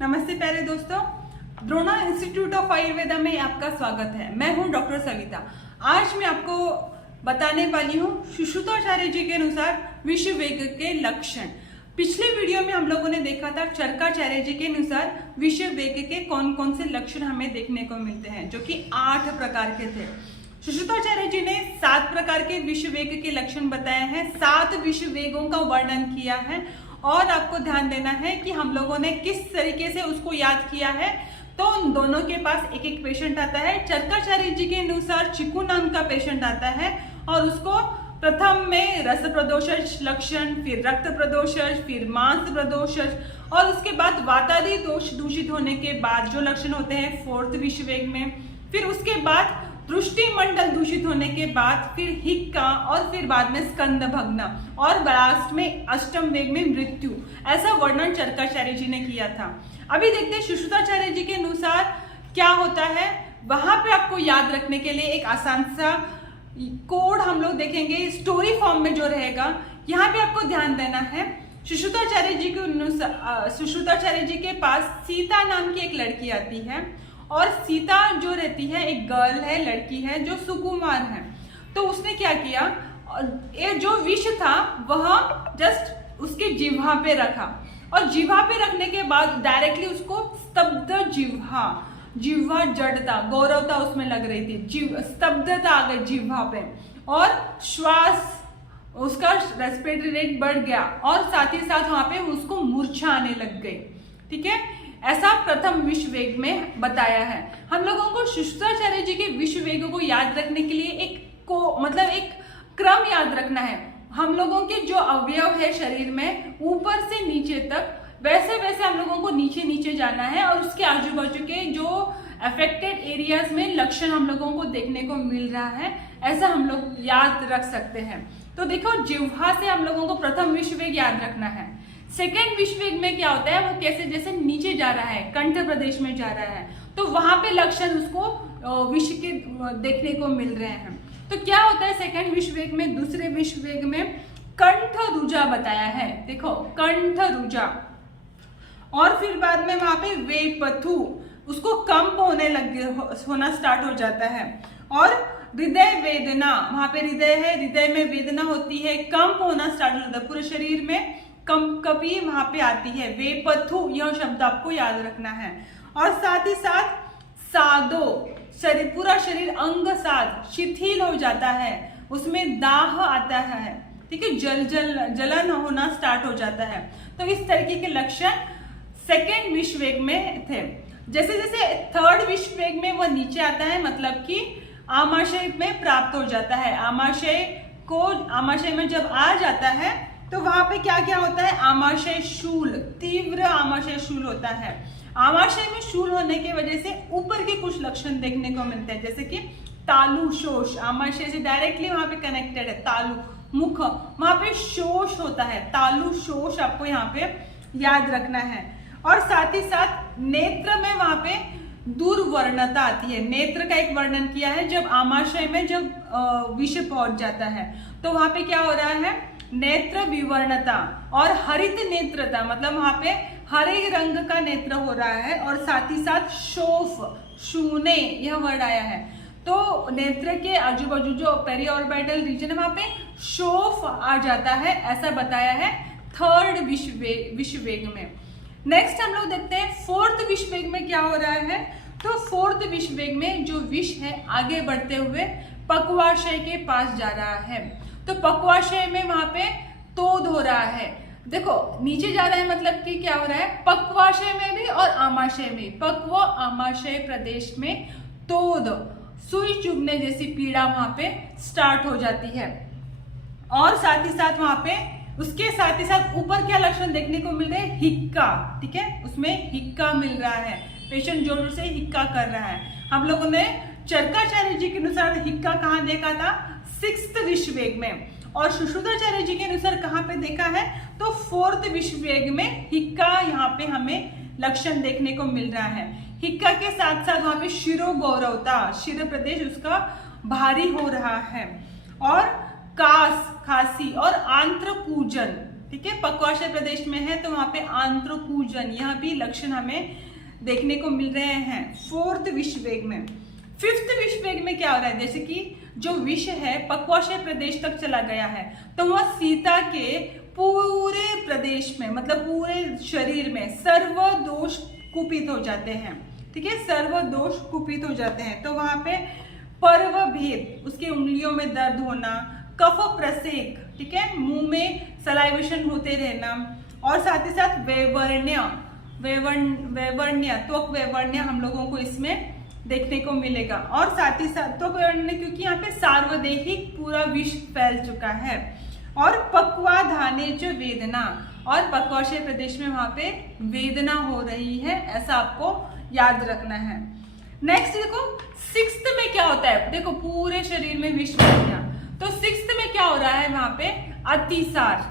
नमस्ते प्यारे दोस्तों, द्रोणा इंस्टीट्यूट ऑफ आयुर्वेदा में आपका स्वागत है। मैं हूं डॉक्टर सविता। आज मैं आपको बताने वाली हूं सुश्रुताचार्य जी के अनुसार विषवेग के लक्षण। पिछले वीडियो में हम लोगों ने देखा था चरकाचार्य जी के अनुसार विषवेग के कौन कौन से लक्षण हमें देखने को मिलते हैं, जो कि 8 प्रकार के थे। सुश्रुताचार्य जी ने 7 प्रकार के विषवेग के लक्षण बताए हैं, 7 विषवेगों का वर्णन किया है। और आपको ध्यान देना है कि हम लोगों ने किस तरीके से उसको याद किया है। तो उन दोनों के पास एक एक पेशेंट आता है। चरकाचार्य जी के अनुसार चिकू नाम का पेशेंट आता है और उसको प्रथम में रस प्रदोषज लक्षण, फिर रक्त प्रदोषज, फिर मांस प्रदोषज, और उसके बाद वातादि दोष दूषित होने के बाद जो लक्षण होते हैं 4th विषवेग में, फिर उसके बाद दृष्टि मंडल दूषित होने के बाद फिर हिक्का, और फिर बाद में स्कंद भग्न, और लास्ट में 8th वेग में मृत्यु। ऐसा वर्णन चरकाचार्य जी ने किया था। अभी देखते हैं सुश्रुताचार्य जी के अनुसार क्या होता है। वहां पे आपको याद रखने के लिए एक आसान सा कोड हम लोग देखेंगे, स्टोरी फॉर्म में जो रहेगा। यहाँ पे आपको ध्यान देना है, सुश्रुताचार्य जी के अनुसार सुश्रुताचार्य जी के पास सीता नाम की एक लड़की आती है, और सीता जो रहती है एक गर्ल है, लड़की है जो सुकुमार है। तो उसने क्या किया, ये जो विष था वह जस्ट उसके जिह्वा पे रखा, और जिह्वा पे रखने के बाद डायरेक्टली उसको स्तब्ध जिह्वा जड़ता, गौरवता उसमें लग रही थी, स्तब्धता आ गई जिह्वा पे, और श्वास उसका रेस्पिरेटरी रेट बढ़ गया, और साथ ही साथ वहां पे उसको मूर्छा आने लग गई। ठीक है, ऐसा प्रथम विषवेग में बताया है। हम लोगों को सुश्रुताचार्य जी के विषवेगों को याद रखने के लिए एक क्रम याद रखना है। हम लोगों के जो अवयव है शरीर में ऊपर से नीचे तक, वैसे वैसे हम लोगों को नीचे नीचे जाना है, और उसके आजू बाजू के जो अफेक्टेड एरियाज में लक्षण हम लोगों को देखने को मिल रहा है, ऐसा हम लोग याद रख सकते हैं। तो देखो, जिह्वा से हम लोगों को प्रथम विषवेग याद रखना है। सेकेंड विषवेग में क्या होता है, वो कैसे जैसे नीचे जा रहा है, कंठ प्रदेश में जा रहा है, तो वहां पे लक्षण उसको विष के देखने को मिल रहे हैं। तो क्या होता है सेकेंड विषवेग में, दूसरे विषवेग में कंठ रुजा बताया है। देखो, कंठ रुजा, और फिर बाद में वहां पे वेपथु, उसको कंप होना स्टार्ट हो जाता है, और हृदय वेदना, वहां पे हृदय है, हृदय में वेदना होती है, कंप होना स्टार्ट हो जाता है, पूरे शरीर में कंपकपी वहां पे आती है, वेपथु, यह शब्द आपको याद रखना है। और साथ ही साथ सादो, पूरा शरीर अंग साध शिथिल हो जाता है, उसमें दाह आता है। ठीक है, जलन होना स्टार्ट हो जाता है। तो इस तरीके के लक्षण सेकेंड विषवेग में थे। जैसे जैसे 3rd विषवेग में वह नीचे आता है, मतलब कि आमाशय में प्राप्त हो जाता है। आमाशय में जब आ जाता है तो वहां पे क्या क्या होता है, आमाशय शूल, तीव्र आमाशय शूल होता है। आमाशय में शूल होने की वजह से ऊपर के कुछ लक्षण देखने को मिलते हैं, जैसे कि तालु शोष, आमाशय से डायरेक्टली वहां पे कनेक्टेड है। तालु मुख, वहां पे शोष होता है, तालु शोष आपको यहाँ पे याद रखना है। और साथ ही साथ नेत्र में वहां पे दुर्वर्णता आती है। नेत्र का एक वर्णन किया है, जब आमाशय में जब विष पहुंच जाता है तो वहां पे क्या हो रहा है, नेत्र विवर्णता, और हरित नेत्रता, मतलब वहां पे हरे रंग का नेत्र हो रहा है, और साथ ही साथ शोफ, शूने, यह वर्ड आया है। तो नेत्र के आजू बाजू जो पेरिऑर्बिटल रीजन है वहां पे शोफ आ जाता है, ऐसा बताया है 3rd विषवेग में। नेक्स्ट हम लोग देखते हैं 4th विषवेग में क्या हो रहा है। तो 4th विषवेग में जो विष है आगे बढ़ते हुए पक्वाशय के पास जा रहा है। तो पक्वाशय में वहां पे तोद हो रहा है। देखो, नीचे जा रहा है मतलब कि क्या हो रहा है, पक्वाशय में भी और आमाशय में, पक्व आमाशय प्रदेश में तोद, सुई चुभने जैसी पीड़ा वहां पे स्टार्ट हो जाती है। और साथ ही साथ वहां पे उसके साथ ही साथ ऊपर क्या लक्षण देखने को मिल रहे हैं, हिक्का। ठीक है, उसमें हिक्का मिल रहा है, पेशेंट जोर जोर से हिक्का कर रहा है। हम लोगों ने चरकाचार्य जी के अनुसार हिक्का कहाँ देखा था, 6th विषवेग में, और सुश्रुताचार्य जी के अनुसार कहाँ पे देखा है, तो 4th विषवेग में हिक्का यहाँ पे हमें लक्षण देखने को मिल रहा है। हिक्का के साथ साथ वहां पे शिरो गौरवता, शिर प्रदेश उसका भारी हो रहा है, और कास, खांसी, और आंत्र पूजन, ठीक है, पक्वाशय प्रदेश में है तो वहां पे आंत्रकूजन, यह भी लक्षण हमें देखने को मिल रहे हैं। 4th विष वेग में। 5th विष वेग में क्या हो रहा है, जैसे कि जो विष है पक्वाशय प्रदेश तक चला गया है तो वह सीता के पूरे प्रदेश में, मतलब पूरे शरीर में सर्व दोष कुपित हो जाते हैं। ठीक है, सर्व दोष कुपित हो जाते हैं। तो वहां पे पर्व भेद, उसके उंगलियों में दर्द होना, कफ प्रसेक, ठीक है, मुंह में सलाइवेशन होते रहना, और साथ ही साथ वैवर्ण्य, त्वक वैवर्ण्य हम लोगों को इसमें देखने को मिलेगा। और साथ ही साथ त्वक वैवर्ण्य, क्योंकि यहाँ पे सार्वदेहिक पूरा विष फैल चुका है। और पक्वाधाने च वेदना, और पक्वाशय प्रदेश में वहां पे वेदना हो रही है, ऐसा आपको याद रखना है। नेक्स्ट देखो 6th में क्या होता है, देखो पूरे शरीर में विष फैल गया तो 6th में क्या हो रहा है, वहां पे अतिसार।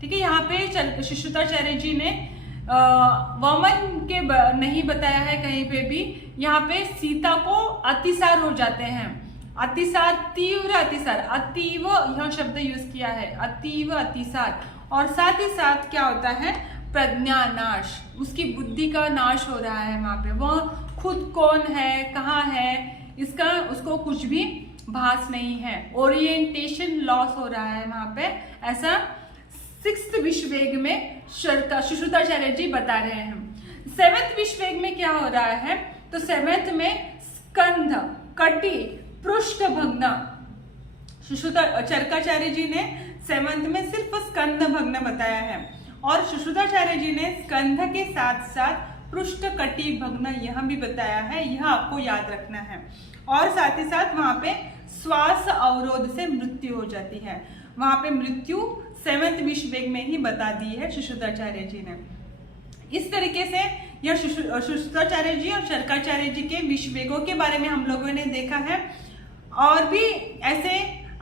ठीक है, यहाँ पे सुश्रुताचार्य जी ने वमन के नहीं बताया है कहीं पे भी, यहाँ पे सीता को अतिसार हो जाते हैं। अतिसार, तीव्र अतिसार, अतीव यह शब्द यूज किया है, अतीव अतिसार। और साथ ही साथ क्या होता है, प्रज्ञा नाश, उसकी बुद्धि का नाश हो रहा है। वहां पे वह खुद कौन है, कहाँ है, इसका उसको कुछ भी भास नहीं है। ओरिएंटेशन लॉस हो रहा है वहां पे, ऐसा 6th विष वेग में सुश्रुताचार्य जी बता रहे हैं। 7th विष वेग में क्या हो रहा है, तो 7th में स्कंध, कटी, पृष्ठ भग्न। चरकाचार्य जी ने 7th में सिर्फ स्कंध भग्न बताया है, और सुश्रुताचार्य जी ने स्कंध के साथ साथ पृष्ठ कटी भग्न यह भी बताया है, यह आपको याद रखना है। और साथ ही साथ वहां पे श्वास अवरोध से मृत्यु हो जाती है, वहां पे मृत्यु 7th विष वेग में ही बता दी है सुश्रुताचार्य जी ने। इस तरीके से यह सुश्रुताचार्य जी और शर्काचार्य जी के विष वेगों के बारे में हम लोगों ने देखा है। और भी ऐसे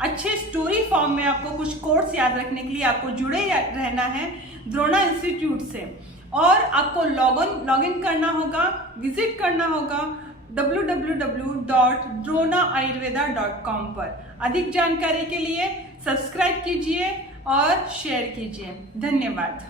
अच्छे स्टोरी फॉर्म में आपको कुछ कोर्स याद रखने के लिए आपको जुड़े रहना है द्रोणा इंस्टीट्यूट से, और आपको लॉग इन करना होगा, विजिट करना होगा www.dronaayurveda.com पर। अधिक जानकारी के लिए सब्सक्राइब कीजिए और शेयर कीजिए। धन्यवाद।